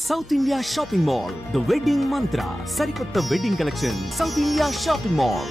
South India shopping mall the wedding Mantra సరికొత్త wedding collection South India shopping mall.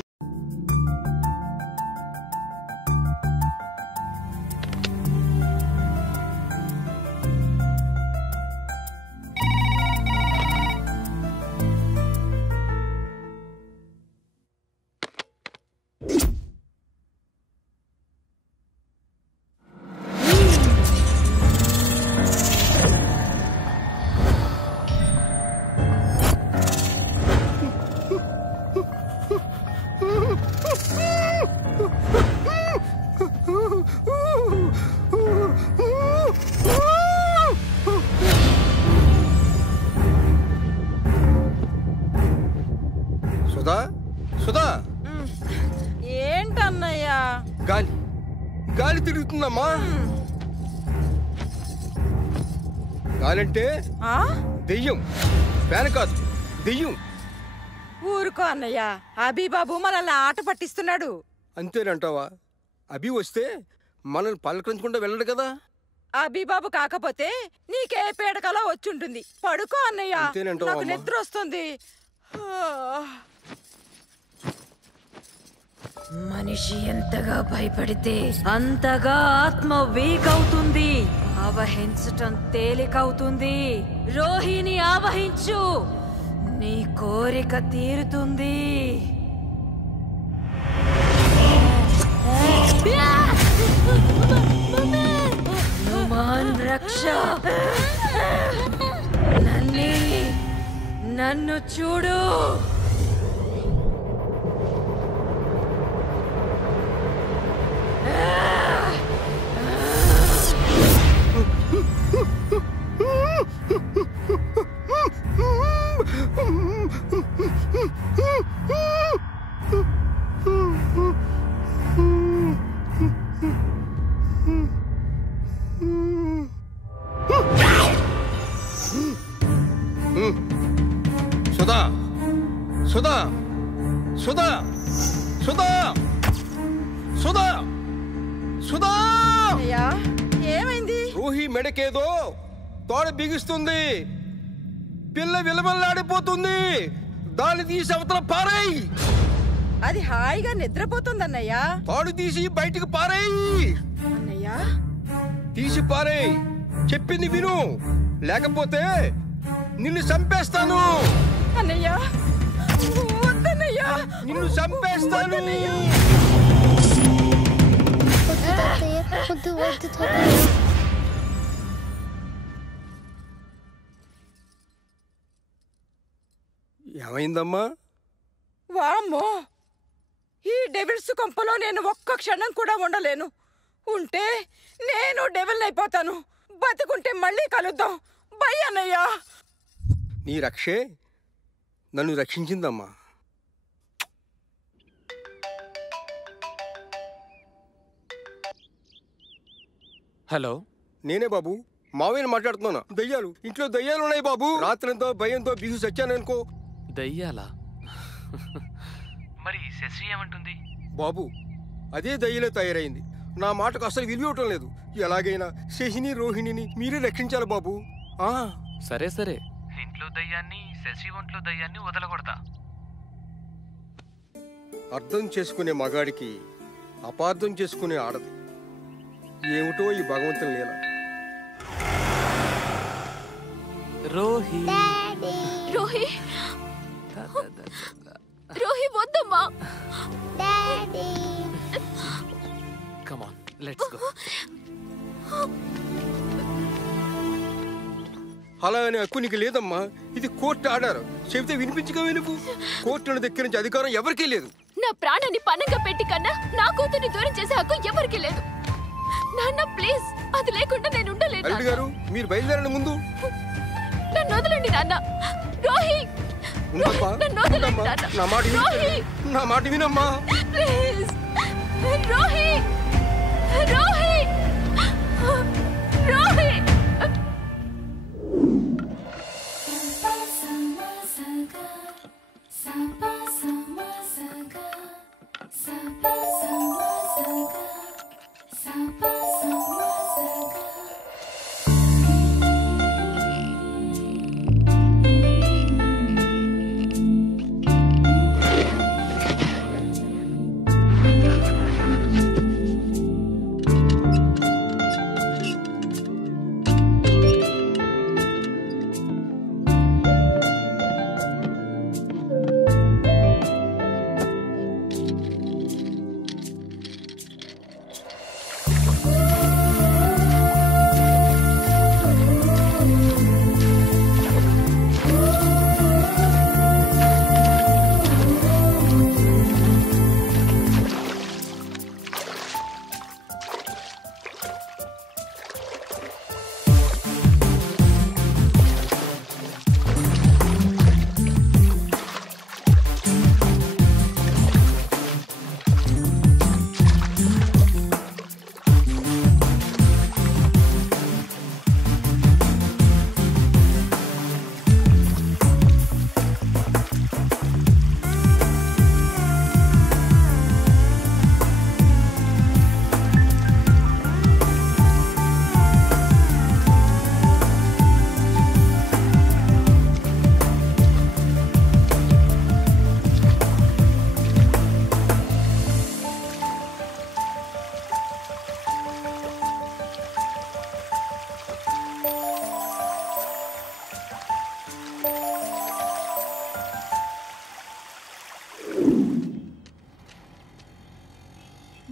Sudha Sudha ఏంటన్నయ్యా? గాలి గాలి తిరుగుతుందమ్మా. గాలంటే దెయ్యం, ఫ్యాన్ కాదు దెయ్యం. ఊరుకో అన్నయ్య, అభిబాబు మనల్ని ఆట పట్టిస్తున్నాడు. అంతేనంటావా? అభి వస్తే మనల్ని పలకరించకుండా వెళ్ళడు కదా. అభిబాబు కాకపోతే నీకే పేడకలా వచ్చుంటుంది. పడుకో అన్నయ్య, నాకు నిద్ర వస్తుంది. మనిషి ఎంతగా భయపడితే అంతగా ఆత్మ వీక్ అవుతుంది. ఆవహించటం తేలికవుతుంది. రోహిణి ఆవహించు, నీ కోరిక తీరుతుంది. రక్ష నన్ను చూడు. సుధా సుధా సుధా సుధా సుధా సుధా ఏమైంది? రోహి మెడకేదో తోడ బిగిస్తుంది. పిల్ల విలవల్లాడిపోతుంది. దాన్ని తీసి అవతల పారేయ్. అది హాయిగా నిద్రపోతుందన్నయ్యా. తాడు తీసి బయటికి పారేయ్. అన్నయ్యా తీసి పారేయ్, చెప్పింది విను, లేకపోతే నిన్ను చంపేస్తాను. అన్నయ్యా వద్దన్నయ్యా, నిన్ను చంపేస్తాను. ఏమైందమ్మా? వామ్మో, ఈ డెవిల్స్ కొంపలో నేను ఒక్క క్షణం కూడా ఉండలేను. ఉంటే నేను డెవిల్ అయిపోతాను. బతుకుంటే మళ్ళీ కలుద్దాం. బై అన్నయ్యా. నీ రక్షే నన్ను రక్షించిందమ్మా. హలో, నేనే బాబు, మావయ్యని మాట్లాడుతున్నా. దయ్యాలు ఇంట్లో దయ్యాలు ఉన్నాయి బాబు. రాత్రంతో భయంతో బిగు చచ్చాననుకో. దయ్యాలా? మరి శశి ఏమంటుంది? బాబు అదే దయ్యలే తయారైంది. నా మాటకు అసలు విలువటం లేదు. ఎలాగైనా శశిని రోహిణిని మీరే రక్షించాలి బాబు. సరే సరే, ఇంట్లో దయ్యాన్ని శశి ఒంట్లో దయ్యాన్ని వదలకూడదా? అర్థం చేసుకునే మగాడికి అపార్థం చేసుకునే ఆడది. ఏమిటో ఈ భగవంతుని లీల. రోహి రోహి రోహి వద్దమ్మా. Come on, let's go. అలా అనే హక్కు నీకు లేదమ్మా. ఇది కోర్టు ఆర్డర్. చెబితే వినిపించగా నువ్వు. కోర్టును దగ్గర నుంచి అధికారం ఎవరికీ లేదు. నా ప్రాణాన్ని పనంగా పెట్టి కన్నా నా కూతుర్ని దూరం చేసే హక్కు ఎవరికీ లేదు. నాన్న ప్లీజ్, అది లేకుండా నేను ఉండలేను. అల్లుడు గారు, మీరు బయలుదేరండి ముందు. నన్ను వదలండి నాన్న. రోహి నా మాట వినమ్మా. ప్లీజ్ రోహి రోహి రోహి.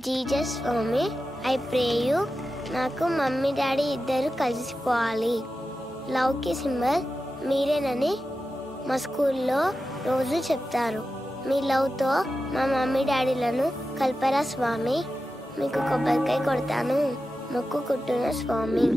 జీసస్ స్వామి, ఐ ప్రే యూ నాకు మమ్మీ డాడీ ఇద్దరు కలిసిపోవాలి. లవ్కి సింబల్ మీరేనని మా స్కూల్లో రోజు చెప్తారు. మీ లవ్తో మా మమ్మీ డాడీలను కల్పరా స్వామి. మీకు కొబ్బరికాయ కొడతాను, మొక్కుకుంటున్న స్వామి.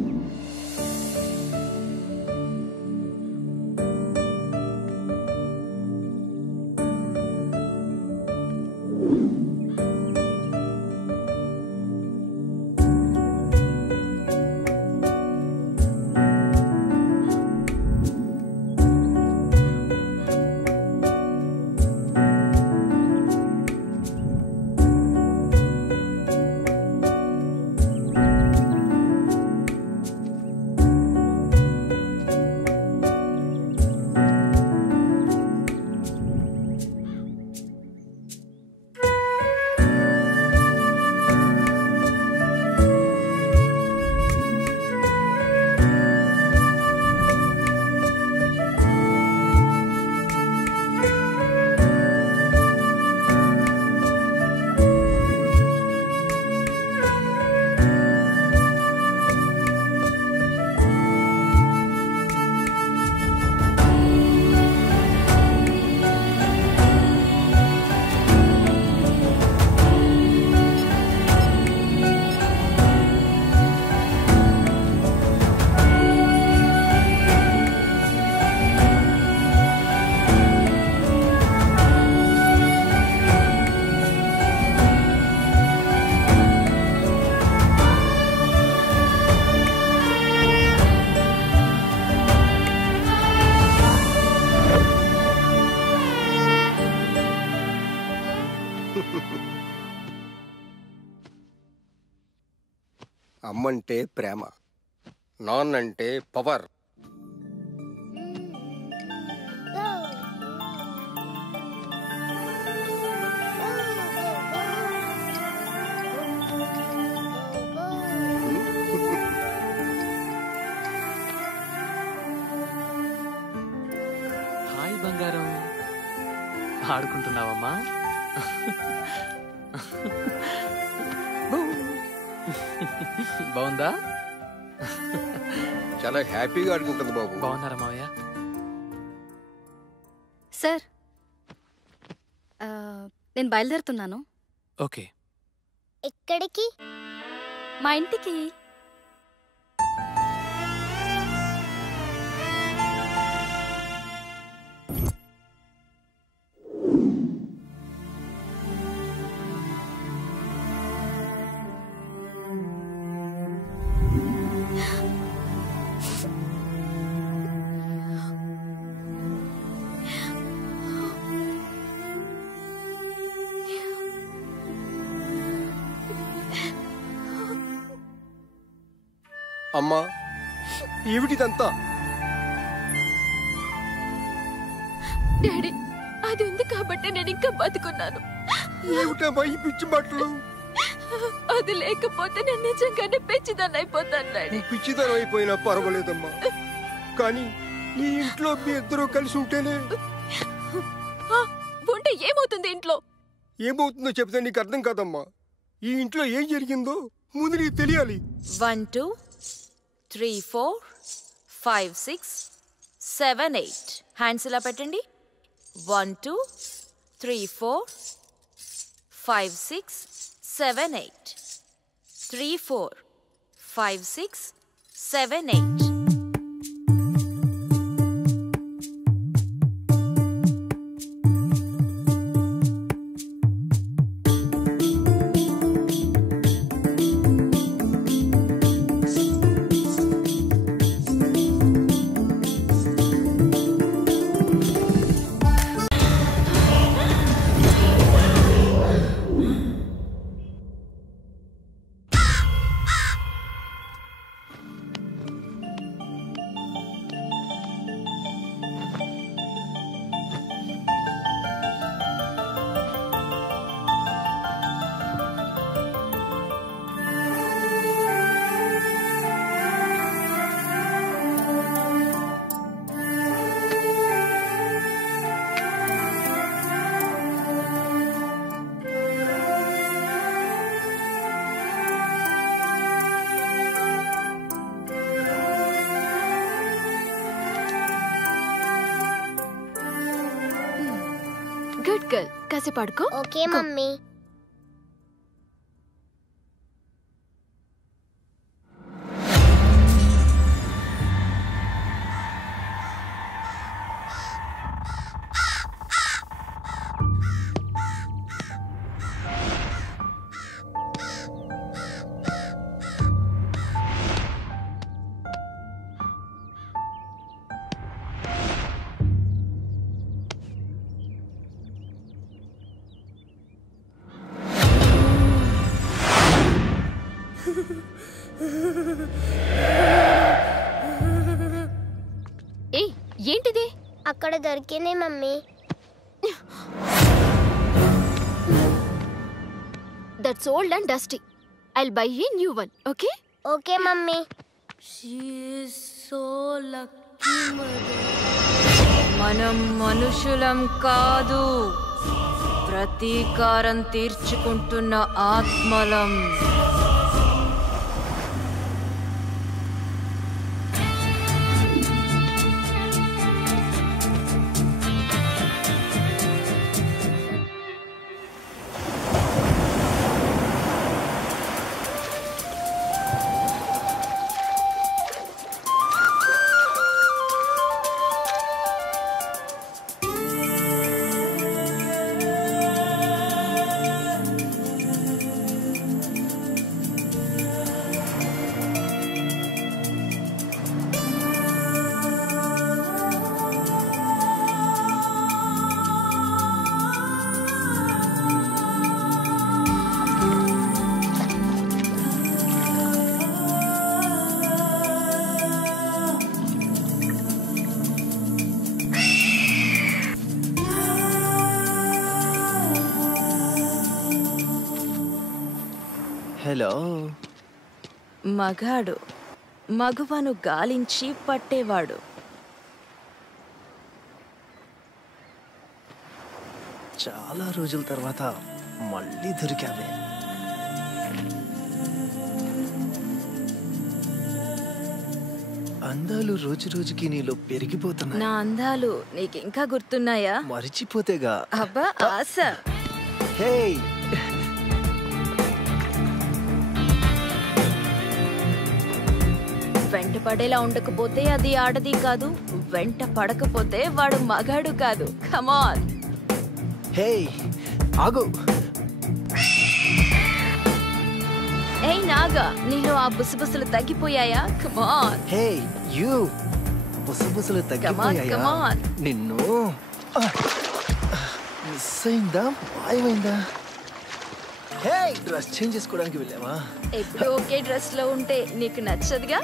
అమ్మంటే ప్రేమ, నాన్నంటే పవర్. హాయ్ బంగారం, ఆడుకుంటున్నావమ్మా? బాగుందా? చాలా హ్యాపీగా ఆడుకుంటుంది బాబు. బాగున్నారా మావయ్య? సార్, నేను బయలుదేరుతున్నాను. ఓకే. ఎక్కడికి? మా ఇంటికి. అమ్మా, ఏమిటిదంతా? డాడీ, అది ఉంది కాబట్టి నేను ఇంకా బతుకున్నాను. ఏమిటమ్మా ఈ పిచ్చి బట్టలు? అది లేకపోతే నేను నిజంగానే పిచ్చిదాన్ని అయిపోతాను డాడీ. పిచ్చిదనం అయిపోయినా పర్వాలేదమ్మా, కానీ ఈ ఇంట్లో మీ ఇద్దరు కలిసి ఉంటేనే. ఉంటే ఏమవుతుంది ఇంట్లో? ఏమవుతుందో చెప్తే నీకు అర్థం కాదమ్మా. ఈ ఇంట్లో ఏం జరిగిందో ముందు నీకు తెలియాలి. 1 2 3 4 5 6 7 8 హ్యాండ్స్ ఇలా పెట్టండి. 1 2 3 4 5 6 7 8 3 4 5 6 7 8. Good girl. కాసేపు ఆడుకో. Okay mummy. ఏంటిది? అక్కడ దొరికింది mummy. That's old and dusty. I'll by a new one. Okay okay mummy. మనం మనుషులం కాదు, ప్రతీకారం తీర్చుకుంటున్న ఆత్మలం. హలో. మగాడు మగువను గాలించి పట్టేవాడు. చాలా రోజుల తర్వాత మళ్ళీ దొరికావే. అందాలు రోజు రోజుకి నీలో పెరిగిపోతున్నా. నా అందాలు నీకింకా గుర్తున్నాయా? మరిచిపోతేగా. అబ్బా ఆశ. హే, వెంట పడేలా ఉండకపోతే అది ఆడది కాదు, వెంట పడకపోతే వాడు మగాడు కాదు. కమాన్. హే ఆగు. ఏయ్ నాగా, నీలో ఆ బుసబుసలు తగ్గిపోయాయా? కమాన్. Hey you. బుసబుసలు తగ్గిపోయాయా? కమాన్. నిన్ను మిస్ అయిందా? మాయమైందా? హే, డ్రెస్ చేంజ్ చేసుకోవడానికి వెళ్ళావా? ఎప్పుడు ఒకే డ్రెస్ లో ఉంటే నీకు నచ్చదుగా.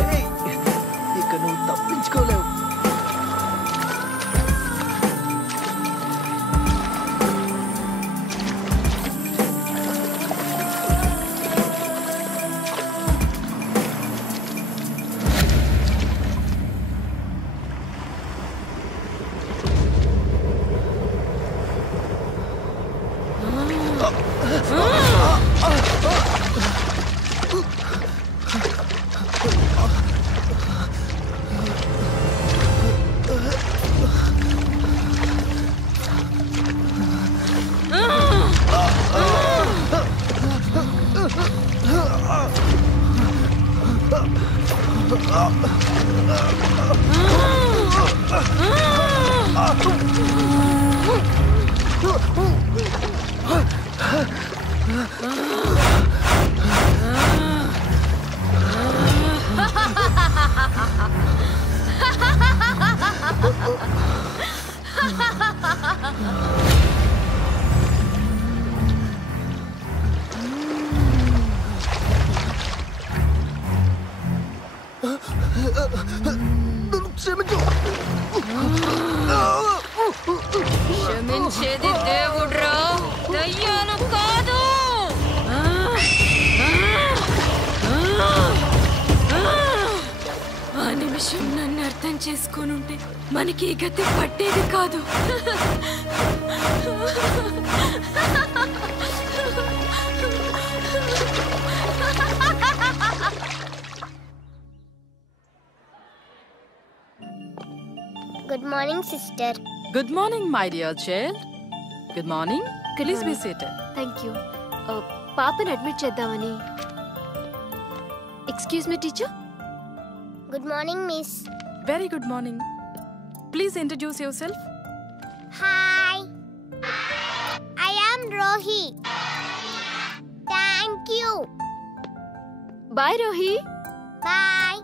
హే, ఇక నువ్వు తప్పించుకోలేవు. క్షమించేది దేవుడ్రా, దయ్యాలు కాదు. ఆ నిమిషం నన్ను అర్థం చేసుకోనుంటే మనకి ఈ గతి పట్టేది కాదు. Good morning sister. Good morning my dear child. Good morning. Please be seated. Thank you. పాపని అడ్మిట్ చేద్దామని. Excuse me teacher. Good morning miss. Very good morning. Please introduce yourself. Hi, I am Rohi. Thank you. Bye Rohi. Bye.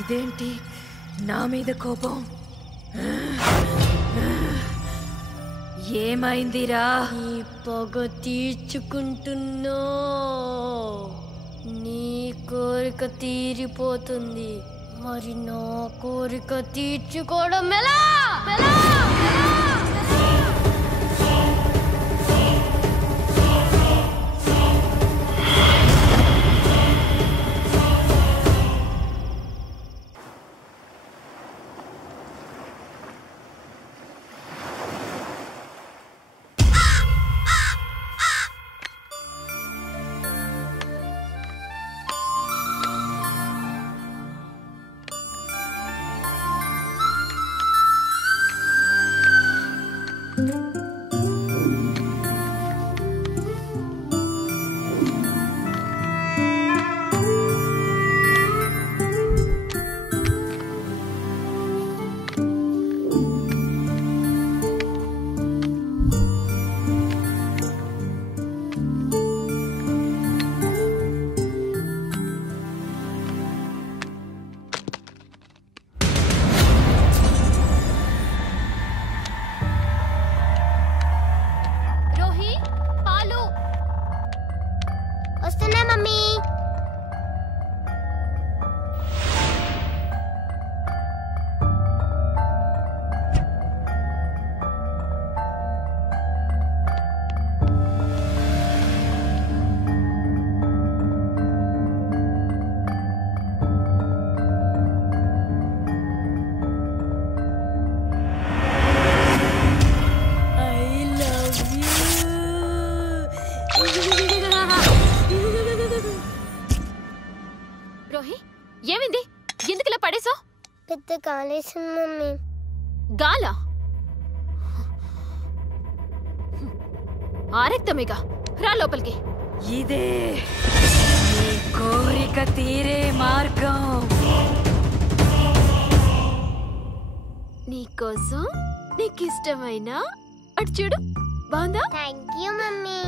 ఇదేంటి నా మీద కోపం? ఏమైందిరా? నీ పొగ తీర్చుకుంటున్నా, నీ కోరిక తీరిపోతుంది, మరి నా కోరిక తీర్చుకోవడం ఎలా? కాలేసింది మమ్మీ. గాలా ఆరెక్తమేగా, రా లోపలికి. ఇదే నీ కోరిక తీరే మార్గం. నీకోసం నీకిష్టమైన అటు చూడు, బాగుందా? Thank you mummy.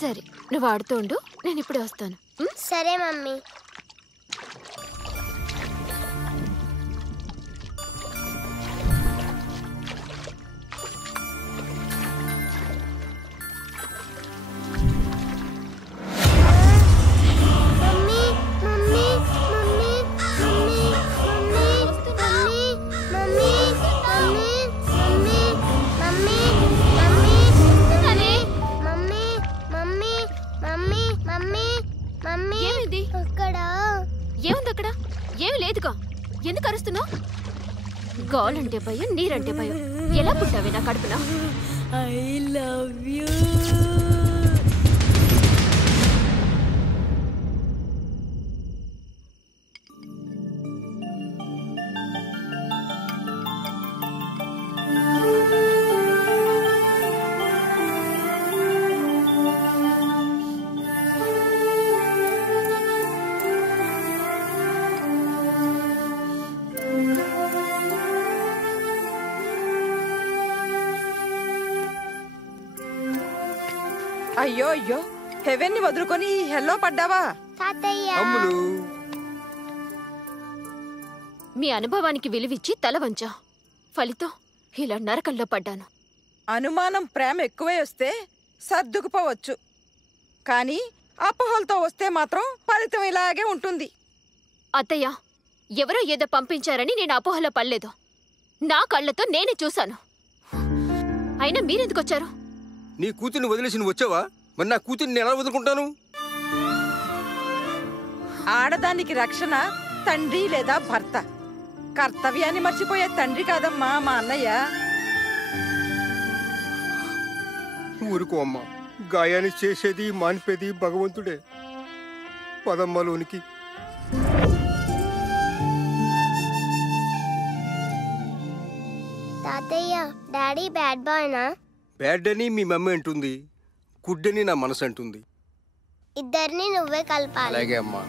సరే, నువ్వు ఆడుతూ ఉండు, నేను ఇప్పుడే వస్తాను. సరే మమ్మీ. ఏముంది అక్కడ? ఏమి లేదుగా, ఎందుకు అరుస్తున్నావు? గాలంటే భయం, నీరంటే భయం. ఎలా పుట్టావే నా కడుపున? I love you. అయ్యో అయ్యో, హెవెన్ ని వదులుకొని ఈ హెల్లో పడ్డావా? మీ అనుభవానికి విలువిచ్చి తల వంచా, ఫలితం ఇలా నరకంలో పడ్డాను. అనుమానం ప్రేమ ఎక్కువే వస్తే సర్దుకుపోవచ్చు, కానీ అపోహలతో వస్తే మాత్రం ఫలితం ఇలాగే ఉంటుంది. అత్తయ్య, ఎవరో ఏదో పంపించారని నేను అపోహలో పడలేదు. నా కళ్ళతో నేనే చూశాను. అయినా మీరెందుకొచ్చారు? నీ కూతుర్ని వదిలేసి నువ్వు వచ్చావా? మరి నా కూతుర్ని ఎలా వదులుకుంటాను? ఆడదానికి రక్షణ తండ్రి లేదా భర్త. కర్తవ్యాన్ని మర్చిపోయే తండ్రి కాదమ్మా మా అన్నయ్య. ఊరుకో అమ్మా, గాయాన్ని చేసేది మాన్పేది భగవంతుడే. పదమ్మలోనికి. తాతయ్య, డాడీ బ్యాడ్ బాయ్నా? బ్యాడ్ అని మీ మమ్మీ అంటుంది, గుడ్ అని నా మనసు అంటుంది. ఇద్దరిని నువ్వే కలపాలి. అలాగే అమ్మా.